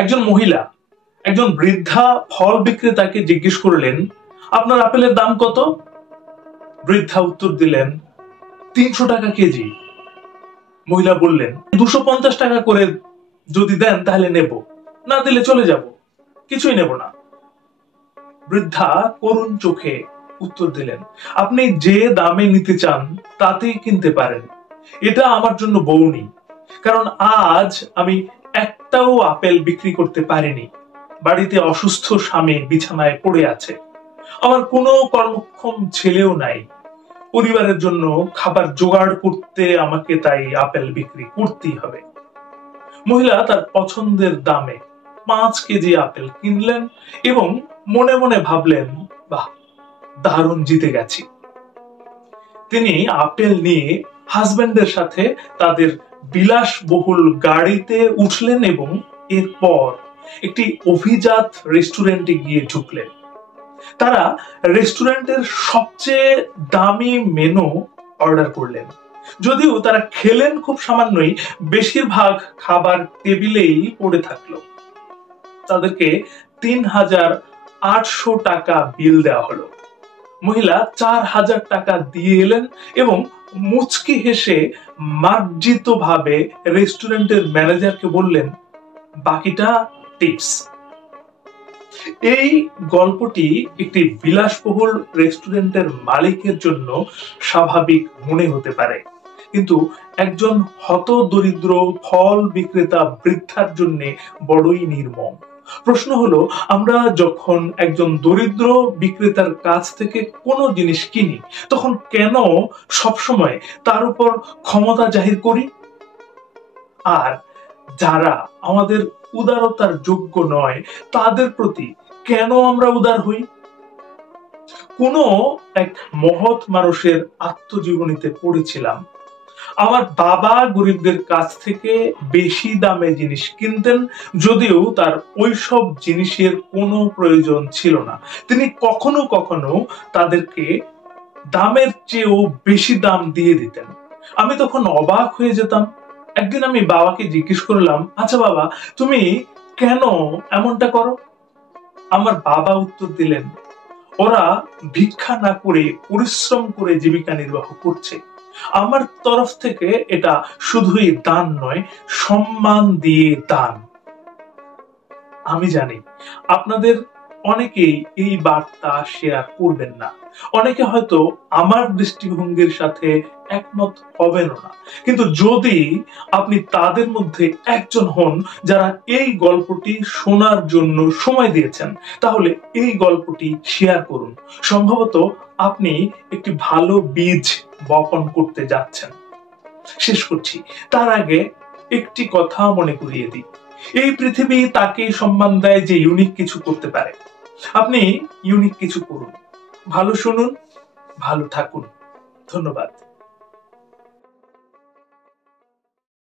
একজন মহিলা একজন বৃদ্ধা ফল বিক্রেতাকে জিজ্ঞেস করলেন, আপনার আপেলের দাম কত? বৃদ্ধা উত্তর দিলেন, 300 টাকা কেজি। মহিলা বললেন, 250 টাকা করে যদি দেন তাহলে নেব, না দিলে চলে যাব, কিছুই নেব না। বৃদ্ধা করুণ চোখে উত্তর দিলেন, আপনি যে দামে নিতে চান তাতেই কিনতে পারেন, এটা আমার জন্য বউনি, কারণ আজ আমি একটাও আপেল বিক্রি করতে পারিনি। বাড়িতে অসুস্থ স্বামী বিছানায় পড়ে আছে, আমার কোনো কর্মক্ষম ছেলেও নাই, পরিবারের জন্য খাবার জোগাড় করতে আমাকে তাই আপেল বিক্রি করতেই হবে। মহিলা তার পছন্দের দামে 5 কেজি আপেল কিনলেন এবং মনে মনে ভাবলেন, বাহ, দারুণ জিতে গেছি। তিনি আপেল নিয়ে হাজবেন্ডের সাথে তাদের বিলাসবহুল গাড়িতে উঠলেন এবং এরপর একটি অভিজাত রেস্টুরেন্টে গিয়ে ঢুকলেন। তারা রেস্টুরেন্টের সবচেয়ে দামি মেনু অর্ডার করলেন। যদিও তারা খেলেন খুব সামান্যই, বেশিরভাগ খাবার টেবিলেই পড়ে থাকলো। তাদেরকে 3,800 টাকা বিল দেওয়া হলো। মহিলা 4,000 টাকা দিয়ে এলেন এবং মুচকি হেসে মার্জিত ভাবে রেস্টুরেন্টের ম্যানেজারকে বললেন, বাকিটা টিপস। এই গল্পটি একটি বিলাসবহুল রেস্টুরেন্টের মালিকের জন্য স্বাভাবিক মনে হতে পারে, কিন্তু একজন হতদরিদ্র ফল বিক্রেতা বৃদ্ধার জন্য বড়ই নির্মম। প্রশ্ন হলো, আমরা যখন একজন দরিদ্র বিক্রেতার কাছ থেকে কোনো জিনিস কিনি তখন কেন সবসময় তার উপর ক্ষমতা জাহির করি? আর যারা আমাদের উদারতার যোগ্য নয় তাদের প্রতি কেন আমরা উদার হই? কোন এক মহৎ মানুষের আত্মজীবনীতে পড়েছিলাম, আমার বাবা গরিবদের কাছ থেকে বেশি দামে জিনিস কিনতেন, যদিও তার ওইসব জিনিসের কোনো প্রয়োজন ছিল না। তিনি কখনো কখনো তাদেরকে দামের চেয়েও বেশি দাম দিয়ে দিতেন। আমি তখন অবাক হয়ে যেতাম। একদিন আমি বাবাকে জিজ্ঞেস করলাম, আচ্ছা বাবা, তুমি কেন এমনটা করো? আমার বাবা উত্তর দিলেন, ওরা ভিক্ষা না করে পরিশ্রম করে জীবিকা নির্বাহ করছে, আমার তরফ থেকে এটা শুধুই দান নয়, সম্মান দিয়ে দান। আমি জানি আপনাদের অনেকেই এই বার্তা শেয়ার করবেন না, অনেকে হয়তো আমার দৃষ্টিভঙ্গির সাথে একমত হবেন না, কিন্তু যদি আপনি তাদের মধ্যে একজন হন যারা এই গল্পটি শোনার জন্য সময় দিয়েছেন, তাহলে এই গল্পটি শেয়ার করুন। সম্ভবত আপনি একটি ভালো বীজ বপন করতে যাচ্ছেন। শেষ করছি, তার আগে একটি কথা মনে করিয়ে দিই, এই পৃথিবী তাকেই সম্মান দেয় যে ইউনিক কিছু করতে পারে। আপনি ইউনিক কিছু করুন, ভালো শুনুন, ভালো থাকুন। ধন্যবাদ।